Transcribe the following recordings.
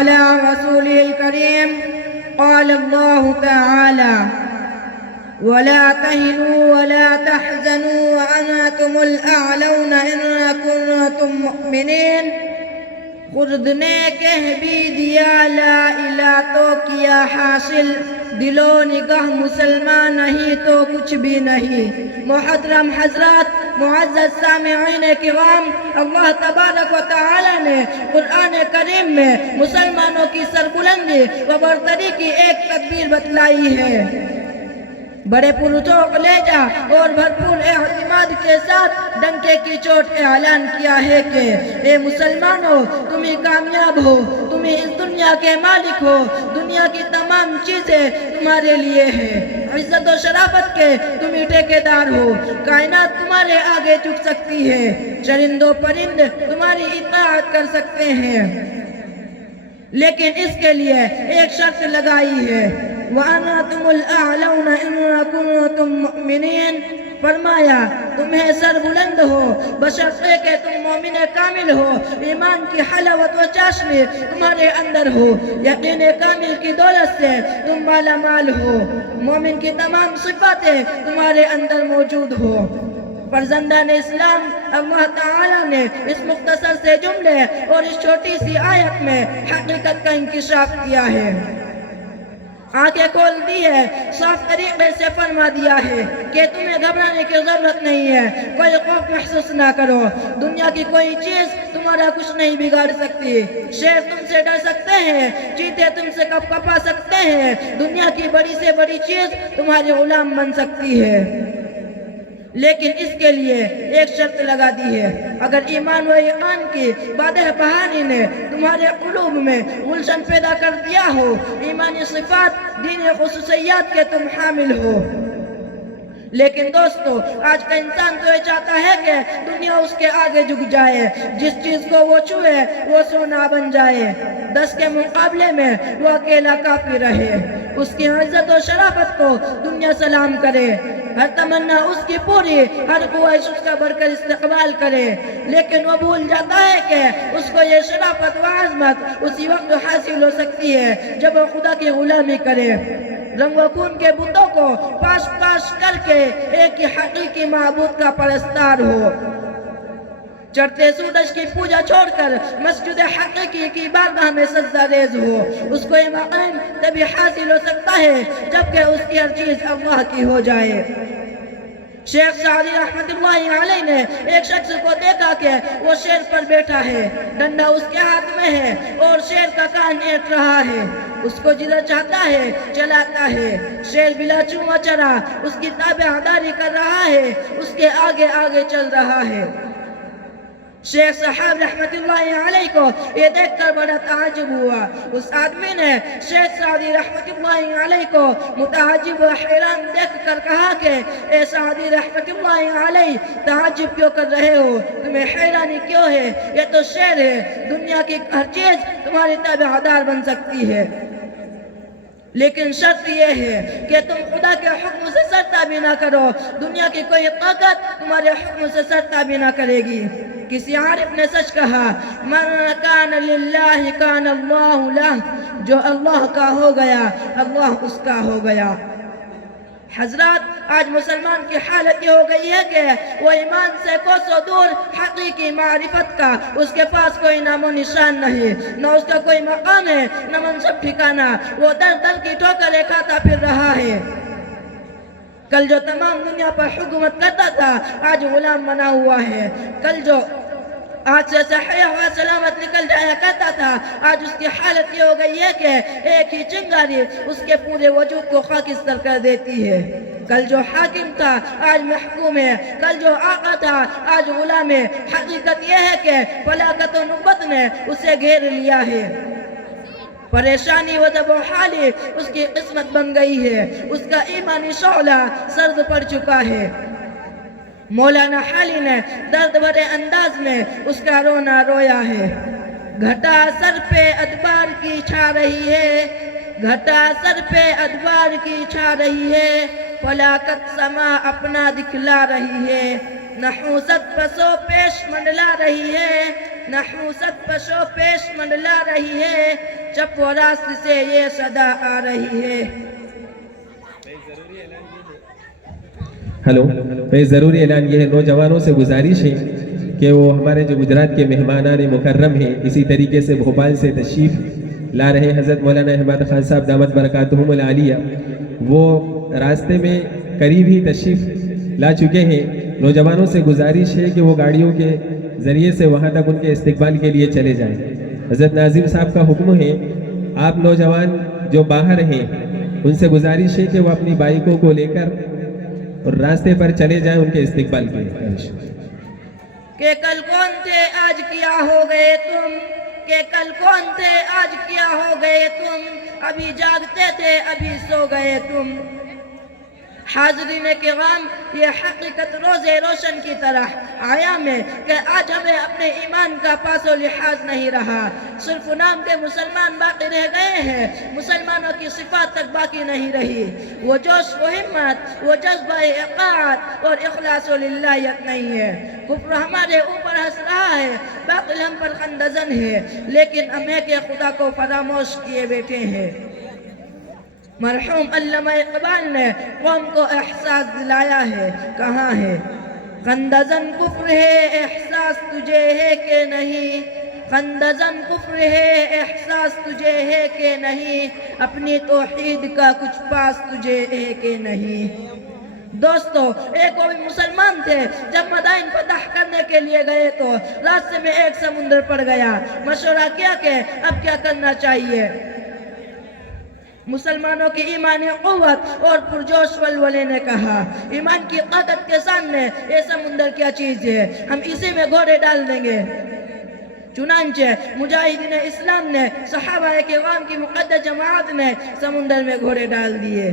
على رسوله الكريم. قال الله تعالى: ولا تهنوا ولا تحزنوا وأنتم الأعلون إن كنتم مؤمنين. خود نے کہہ بھی دیا لا الہ تو کیا حاصل، دل و نگاہ مسلمان نہیں تو کچھ بھی نہیں۔ محترم حضرات، معزز سامعین کرام، اللہ تبارک و تعالی نے قرآن کریم میں مسلمانوں کی سربلندی و برتری کی ایک تدبیر بتلائی ہے۔ بڑے پرجوش لہجہ اور بھرپور اعتماد کے ساتھ ڈنکے کی چوٹ اعلان کیا ہے کہ اے مسلمانوں، تم ہی کامیاب ہو، تم ہی اس دنیا کے مالک ہو، دنیا کی تمام چیزیں تمہارے لیے ہیں، عزت و شرافت کے تم ہی ٹھیکیدار ہو، کائنات تمہارے آگے جھک سکتی ہے، چرند و پرند تمہاری اطاعت کر سکتے ہیں، لیکن اس کے لیے ایک شرط لگائی ہے، وَأَنَتُمُ الْأَعْلَوْنَ إِن كُنتُم مُؤْمِنِينَ۔ فرمایا تمہیں سر بلند ہو بشرطے کہ تم مومن کامل ہو، ایمان کی حلاوت و چاشنی تمہارے اندر ہو، یقین کامل کی دولت سے تم مالا مال ہو، مومن کی تمام صفاتیں تمہارے اندر موجود ہو۔ فرزندان اسلام، اللہ تعالیٰ نے اس مختصر سے جملے اور اس چھوٹی سی آیت میں حقیقت کا انکشاف کیا ہے، آنکھیں کھول دی ہے، صاف طریقے سے فرما دیا ہے کہ تمہیں گھبرانے کی ضرورت نہیں ہے، کوئی خوف محسوس نہ کرو، دنیا کی کوئی چیز تمہارا کچھ نہیں بگاڑ سکتی، شیر تم سے ڈر سکتے ہیں، چیتے تم سے کپ کپا سکتے ہیں، دنیا کی بڑی سے بڑی چیز تمہاری غلام بن سکتی ہے، لیکن اس کے لیے ایک شرط لگا دی ہے، اگر ایمان و ایقان کی بادہ بہانی نے تمہارے قلوب میں گلشن پیدا کر دیا ہو، ایمانی صفات، دینی خصوصیات کے تم حامل ہو۔ لیکن دوستو، آج کا انسان تو یہ چاہتا ہے کہ دنیا اس کے آگے جھک جائے، جس چیز کو وہ چھوئے وہ سونا بن جائے، 10 کے مقابلے میں وہ اکیلا کافی رہے، اس کی عزت و شرافت کو دنیا سلام کرے، ہر تمنا اس کی پوری، ہر خواہش اس کا بڑھ کر استقبال کرے، لیکن وہ بھول جاتا ہے کہ اس کو یہ شرافت و عظمت اسی وقت حاصل ہو سکتی ہے جب وہ خدا کی غلامی کرے، رنگ و خون کے بتوں کو پاش پاش کر کے ایک ہی حقیقی معبود کا پرستار ہو، چڑھتے سورج کی پوجا چھوڑ کر مسجد حقیقی کی بارگاہ میں سجدہ ریز ہو، اس کو یہ مقام تبھی حاصل ہو سکتا ہے جبکہ اس کی ہر چیز اللہ کی ہو جائے۔ شیخ سعدی رحمت اللہ علیہ نے ایک شخص کو دیکھا کہ وہ شیر پر بیٹھا ہے، ڈنڈا اس کے ہاتھ میں ہے اور شیر کا کان اینٹ رہا ہے، اس کو جدھر چاہتا ہے چلاتا ہے، شیر بلا چوما چرا اس کی تابعداری کر رہا ہے، اس کے آگے آگے چل رہا ہے۔ شیخ صاحب رحمت اللہ علیہ کو یہ دیکھ کر بڑا تعجب ہوا، اس آدمی نے شیخ سعدی رحمت اللہ علیہ کو متعجب و حیران دیکھ کر کہا کہ اے سعدی رحمت اللہ علیہ، تعجب کیوں کر رہے ہو، تمہیں حیرانی کیوں ہے، یہ تو شیر ہے، دنیا کی ہر چیز تمہاری تابعدار بن سکتی ہے، لیکن شرط یہ ہے کہ تم خدا کے حکم سے سرتابی نہ کرو، دنیا کی کوئی طاقت تمہارے حکم سے سرتابی نہ کرے گی۔ کسی عارف نے سچ کہا، من کان للہ کان اللہ لہ، جو اللہ کا ہو گیا اللہ اس کا ہو گیا۔ حضرات، آج مسلمان کی حالت یہ ہو گئی ہے کہ وہ ایمان سے کوسوں دور حقیقی معرفت کا اس کے پاس کوئی نام و نشان نہیں، نہ اس کا کوئی مقام ہے نہ منصب ٹھکانہ، وہ در در کی ٹھوکریں کھاتا پھر رہا ہے۔ کل جو تمام دنیا پر حکومت کرتا تھا آج غلام بنا ہوا ہے، کل جو آج سے صحیح و سلامت نکل جایا کرتا تھا آج اس کی حالت یہ ہو گئی ہے کہ ایک ہی چنگاری اس کے پورے وجود کو خاکستر کر دیتی ہے۔ کل جو حاکم تھا آج محکوم ہے، کل جو آقا تھا آج غلام ہے۔ حقیقت یہ ہے کہ فلاکت و نبوت نے اسے گھیر لیا ہے، پریشانی و ذب و حالی اس کی قسمت بن گئی ہے، اس کا ایمانی شعلہ سرد پڑ چکا ہے۔ مولانا حالی نے درد بھرے انداز میں اس کا رونا رویا ہے۔ گھٹا سر پہ ادبار کی چھا رہی ہے، گھٹا سر پہ ادبار کی چھا رہی ہے، فلاکت سما اپنا دکھلا رہی ہے، نحوست پسو پیش منڈلا رہی ہے، نحوست پسو پیش منڈلا رہی ہے، چپ و راست سے یہ صدا آ رہی ہے. ہلو، میں ضروری اعلان یہ ہے، نوجوانوں سے گزارش ہے کہ وہ ہمارے جو گجرات کے مہمانان مکرم ہیں، اسی طریقے سے بھوپال سے تشریف لا رہے حضرت مولانا احمد خان صاحب دامت برکاتہم العالیہ، وہ راستے میں قریب ہی تشریف لا چکے ہیں. نوجوانوں سے گزارش ہے کہ وہ گاڑیوں کے ذریعے سے وہاں تک ان کے استقبال کے لیے چلے جائیں. حضرت ناظم صاحب کا حکم ہے، آپ نوجوان جو باہر ہیں ان سے گزارش ہے کہ وہ اپنی بائکوں کو لے کر اور راستے پر چلے جائیں ان کے استقبال کے لیے. کہ کل کون تھے آج کیا ہو گئے تم، کہ کل کون تھے آج کیا ہو گئے تم، ابھی جاگتے تھے ابھی سو گئے تم. حاضرین کرام، یہ حقیقت روز روشن کی طرح آیا میں کہ آج ہمیں اپنے ایمان کا پاس و لحاظ نہیں رہا. صرف نام کے مسلمان باقی رہ گئے ہیں، مسلمانوں کی صفات تک باقی نہیں رہی. وہ جوش و ہمت، وہ جذبہ اطاعت اور اخلاص و للہیت نہیں ہے. کفر ہمارے اوپر ہنس رہا ہے، باطل ہم پر خندزن ہے، لیکن ہم ہے کہ خدا کو فراموش کیے بیٹھے ہیں. مرحوم علامہ اقبال نے قوم کو احساس دلایا ہے، کہاں ہے؟ خندزن کفر ہے احساس تجھے ہے کہ نہیں، خندزن کفر ہے احساس تجھے ہے کہ نہیں، اپنی توحید کا کچھ پاس تجھے ہے کہ نہیں. دوستو، ایک وہ بھی مسلمان تھے، جب مدائن فتح کرنے کے لیے گئے تو راستے میں ایک سمندر پڑ گیا. مشورہ کیا کہ اب کیا کرنا چاہیے. مسلمانوں کی ایمانی قوت اور پرجوش ولولے نے کہا، ایمان کی طاقت کے سامنے یہ سمندر کیا چیز ہے، ہم اسی میں گھوڑے ڈال دیں گے. چنانچہ مجاہدین اسلام نے، صحابہ کرام کی مقدس جماعت نے سمندر میں گھوڑے ڈال دیے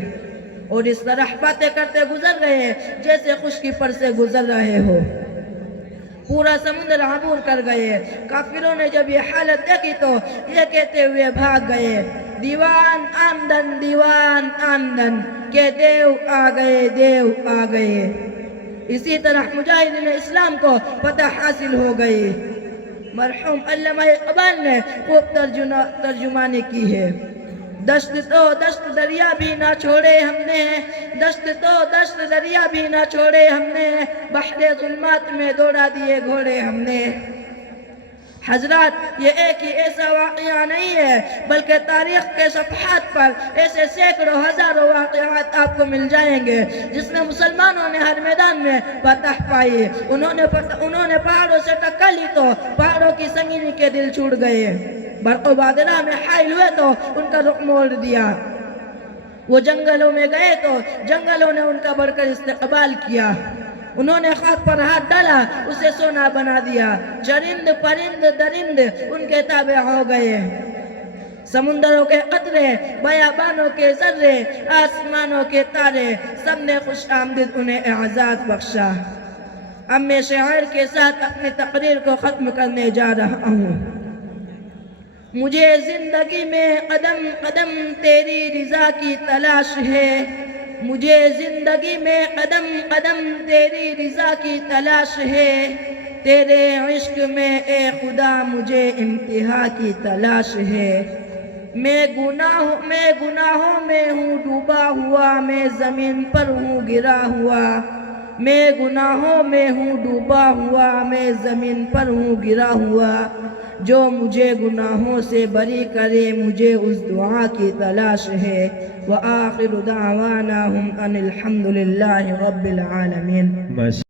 اور اس طرح باتیں کرتے گزر گئے جیسے خشکی پر سے گزر رہے ہو. پورا سمندر عبور کر گئے. کافروں نے جب یہ حالت دیکھی تو یہ کہتے ہوئے بھاگ گئے، دیوان آمدن دیوان آمدن، کہ دیو آ گئے دیو آ گئے. اسی طرح مجاہدین اسلام کو فتح حاصل ہو گئی. مرحوم علامہ اقبال نے خوب ترجمانی کی ہے. دشت تو دشت دریا بھی نہ چھوڑے ہم نے، دشت تو دشت دریا بھی نہ چھوڑے ہم نے، بحر ظلمات میں دوڑا دیے گھوڑے ہم نے. حضرات، یہ ایک ہی ایسا واقعہ نہیں ہے بلکہ تاریخ کے صفحات پر ایسے سینکڑوں ہزاروں واقعات آپ کو مل جائیں گے جس میں مسلمانوں نے ہر میدان میں فتح پائی. انہوں نے پہاڑوں سے ٹکر لی تو پہاڑوں کی سنگینی کے دل چھوٹ گئے، برق و بادلہ میں حائل ہوئے تو ان کا رخ موڑ دیا. وہ جنگلوں میں گئے تو جنگلوں نے ان کا بڑھ کر استقبال کیا. انہوں نے خاک پر ہاتھ ڈالا، اسے سونا بنا دیا. چرند پرند درند ان کے تابع ہو گئے. سمندروں کے قطرے، بیابانوں کے ذرے، آسمانوں کے تارے، سب نے خوش آمدید انہیں اعزاز بخشا. اب میں شاعر کے ساتھ اپنی تقریر کو ختم کرنے جا رہا ہوں. مجھے زندگی میں قدم قدم تیری رضا کی تلاش ہے، مجھے زندگی میں قدم قدم تیری رضا کی تلاش ہے، تیرے عشق میں اے خدا مجھے انتہا کی تلاش ہے. میں گناہوں میں ہوں ڈوبا ہوا، میں زمین پر ہوں گرا ہوا، میں گناہوں میں ہوں ڈوبا ہوا، میں زمین پر ہوں گرا ہوا. جو مجھے گناہوں سے بری کرے مجھے اس دعا کی تلاش ہے. وآخر دعوانا ان الحمد للہ رب العالمین.